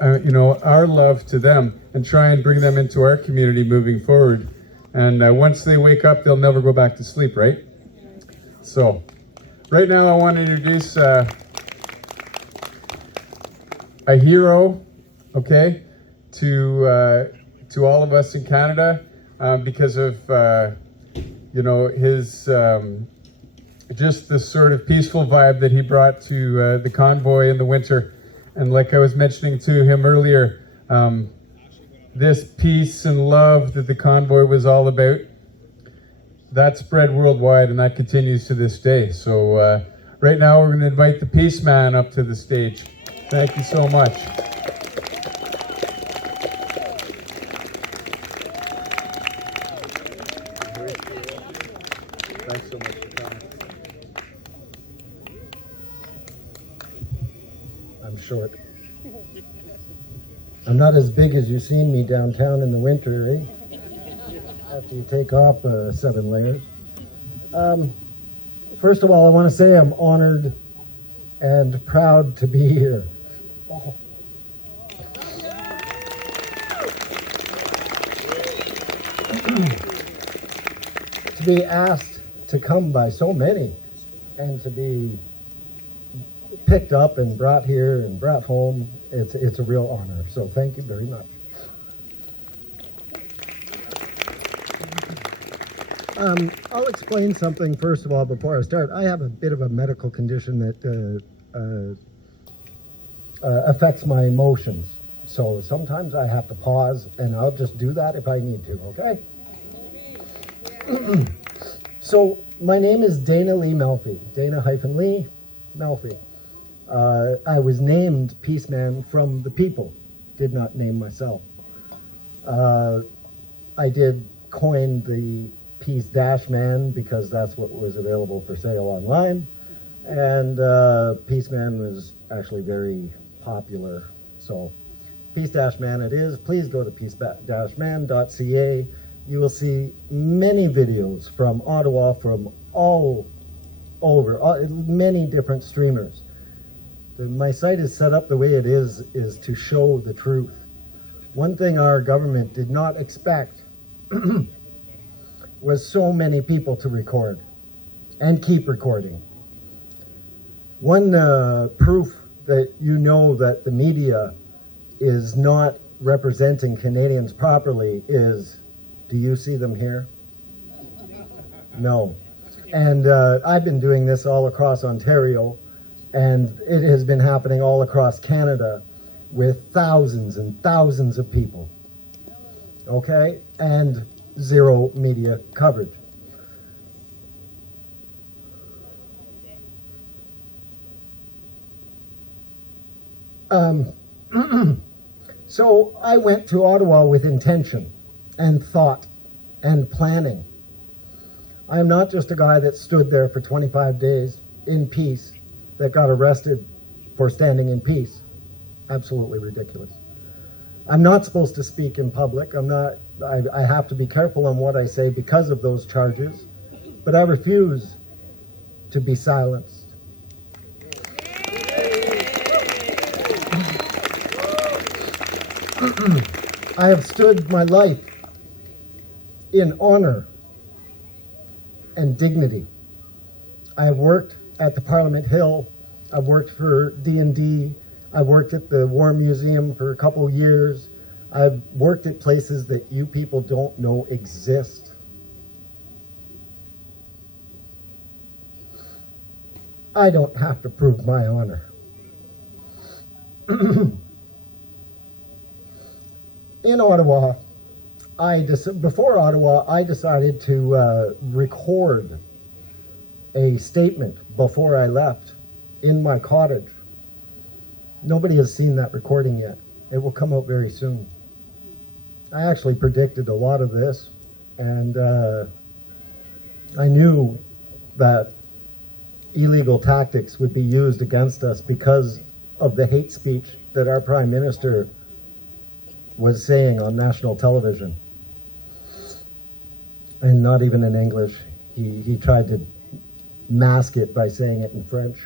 our love to them and try and bring them into our community moving forward. And once they wake up, they'll never go back to sleep, right? So, right now I want to introduce a hero, okay, to all of us in Canada because of his just the sort of peaceful vibe that he brought to the convoy in the winter. And like I was mentioning to him earlier, this peace and love that the convoy was all about, that spread worldwide, and that continues to this day. So right now we're going to invite the Peace-Man up to the stage. Thank you so much. Thanks so much for coming. I'm short. I'm not as big as you've seen me downtown in the winter, eh? After you take off 7 layers. First of all, I want to say I'm honored and proud to be here. Oh. To be asked to come by so many and to be picked up and brought here and brought home, it's a real honor. So thank you very much. I'll explain something first of all before I start. I have a bit of a medical condition that affects my emotions. So sometimes I have to pause, and I'll just do that if I need to, okay? So my name is Dana Lee Melfi, Dana-Lee Melfi. I was named Peace-Man from the people, did not name myself. I did coin the Peace-Man because that's what was available for sale online. And Peace-Man was actually very popular. So Peace-Man it is. Please go to Peace-Man.ca. You will see many videos from Ottawa, from all over, many different streamers. My site is set up the way it is to show the truth. One thing our government did not expect was so many people to record and keep recording. One proof that you know that the media is not representing Canadians properly is, do you see them here? No. And I've been doing this all across Ontario, and it has been happening all across Canada with thousands and thousands of people. Okay? And zero media coverage. So I went to Ottawa with intention and thought and planning. I am not just a guy that stood there for 25 days in peace that got arrested for standing in peace. Absolutely ridiculous. I'm not supposed to speak in public. I have to be careful on what I say because of those charges, but I refuse to be silenced. I have stood my life in honor and dignity. I have worked at the Parliament Hill. I've worked for D&D. I've worked at the War Museum for a couple years. I've worked at places that you people don't know exist. I don't have to prove my honor. In Ottawa, before Ottawa, I decided to record a statement before I left in my cottage. Nobody has seen that recording yet. It will come out very soon. I actually predicted a lot of this, and I knew that illegal tactics would be used against us because of the hate speech that our Prime Minister was saying on national television. And not even in English. He tried to mask it by saying it in French.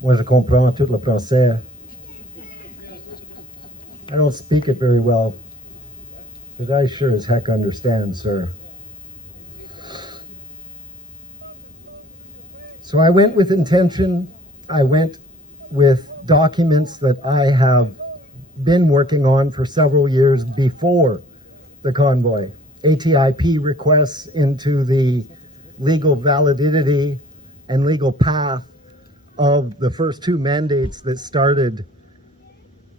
Moi, je comprends tout le français. I don't speak it very well, but I sure as heck understand, sir. So I went with intention. I went with documents that I have been working on for several years before the convoy. ATIP requests into the legal validity and legal path of the first two mandates that started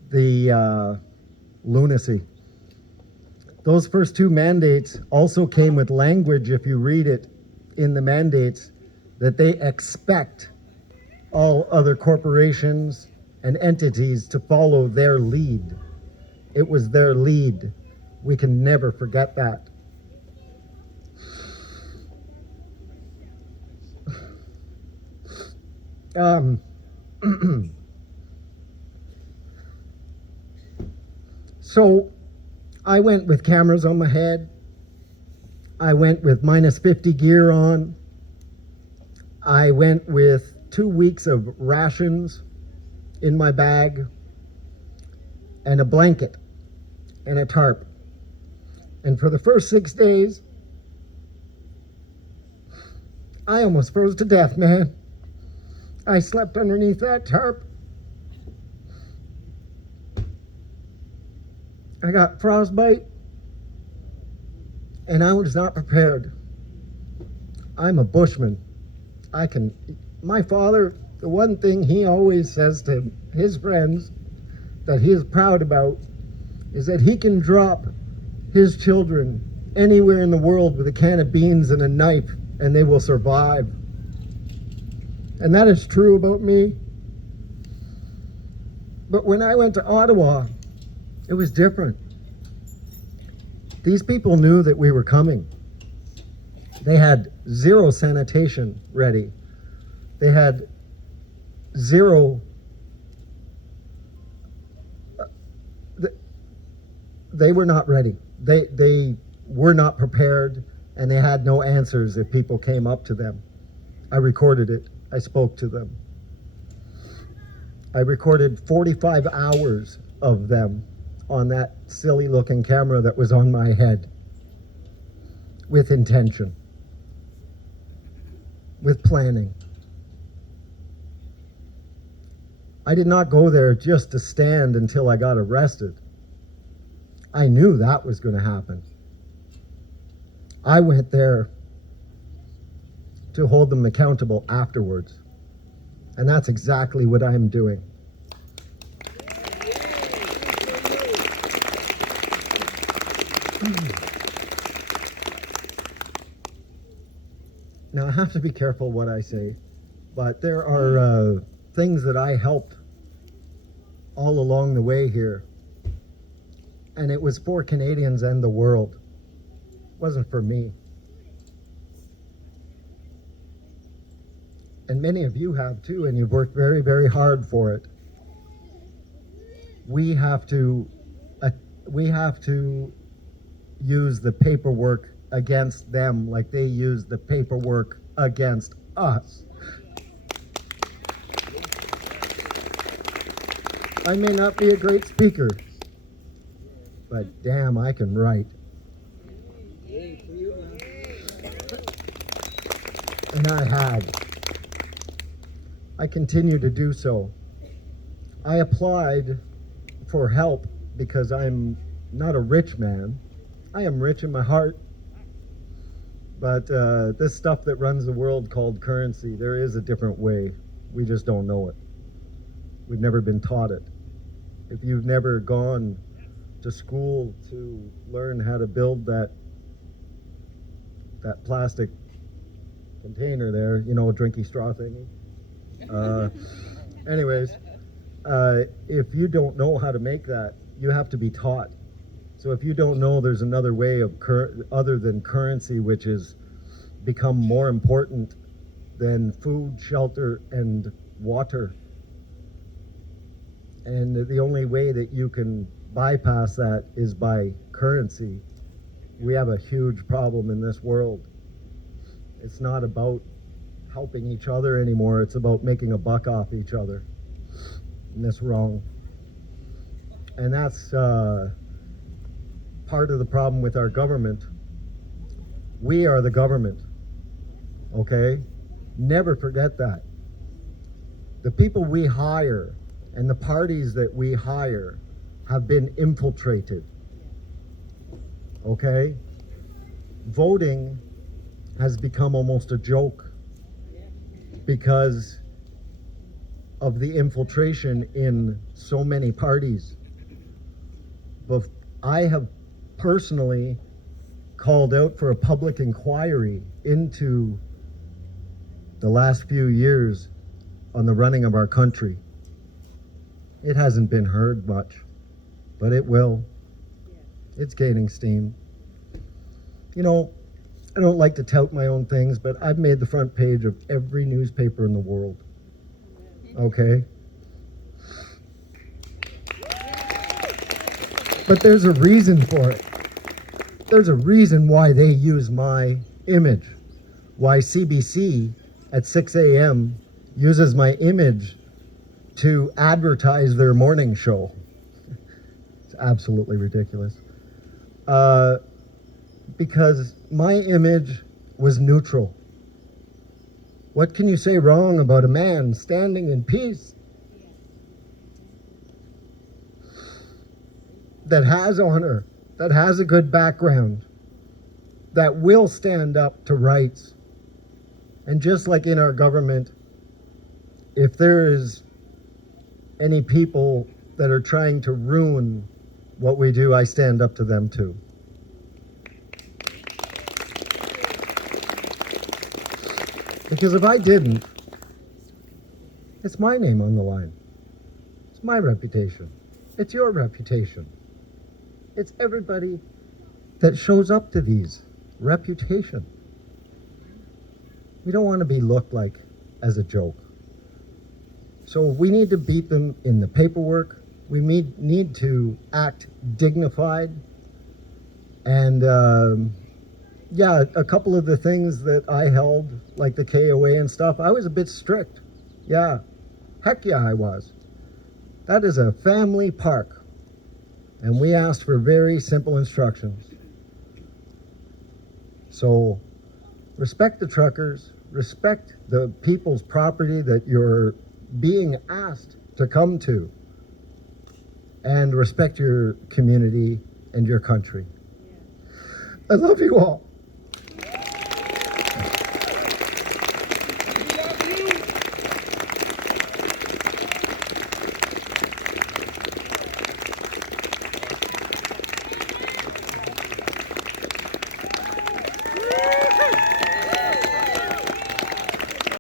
the lunacy. Those first two mandates also came with language, if you read it in the mandates, that they expect all other corporations and entities to follow their lead. It was their lead. We can never forget that. So I went with cameras on my head. I went with minus 50 gear on. I went with 2 weeks of rations in my bag and a blanket and a tarp. And for the first 6 days, I almost froze to death, man. I slept underneath that tarp. I got frostbite, and I was not prepared. I'm a bushman. My father, the one thing he always says to his friends that he is proud about is that he can drop his children anywhere in the world with a can of beans and a knife, and they will survive. And that is true about me. But when I went to Ottawa, it was different. These people knew that we were coming. They had zero sanitation ready. They had zero. They were not ready. They were not prepared, and they had no answers if people came up to them. I recorded it. I spoke to them. I recorded 45 hours of them on that silly looking camera that was on my head, with intention, with planning. I did not go there just to stand until I got arrested. I knew that was going to happen. I went there to hold them accountable afterwards. And that's exactly what I'm doing. Now, I have to be careful what I say, but there are things that I helped all along the way here. And it was for Canadians and the world. It wasn't for me. And many of you have too, and you've worked very, very hard for it. We have to use the paperwork against them like they use the paperwork against us. I may not be a great speaker, but damn, I can write. And I had. I continue to do so. I applied for help because I'm not a rich man. I am rich in my heart. But this stuff that runs the world called currency, there is a different way. We just don't know it. We've never been taught it. If you've never gone to school to learn how to build that plastic container there, you know, drinky straw thingy. Anyways, if you don't know how to make that, you have to be taught. So if you don't know there's another way of other than currency, which has become more important than food, shelter, and water, and the only way that you can bypass that is by currency, we have a huge problem in this world. It's not about helping each other anymore. It's about making a buck off each other. And that's wrong. And that's part of the problem with our government. We are the government, okay? Never forget that. The people we hire and the parties that we hire have been infiltrated, okay? Voting has become almost a joke because of the infiltration in so many parties. But I have personally called out for a public inquiry into the last few years on the running of our country. It hasn't been heard much, but it will. It's gaining steam. You know, I don't like to tout my own things, but I've made the front page of every newspaper in the world. Okay? But there's a reason for it. There's a reason why they use my image. Why CBC at 6 a.m. uses my image to advertise their morning show. It's absolutely ridiculous. Because my image was neutral. What can you say wrong about a man standing in peace? That has honor, that has a good background, that will stand up to rights. And just like in our government, if there is any people that are trying to ruin what we do, I stand up to them too. Because if I didn't, it's my name on the line. It's my reputation. It's your reputation. It's everybody that shows up to these. Reputation. We don't want to be looked like as a joke. So we need to beat them in the paperwork. We need to act dignified. And yeah, a couple of the things that I held, like the KOA and stuff, I was a bit strict. Yeah, heck yeah, I was. That is a family park. And we asked for very simple instructions. So respect the truckers, respect the people's property that you're being asked to come to, and respect your community and your country. I love you all.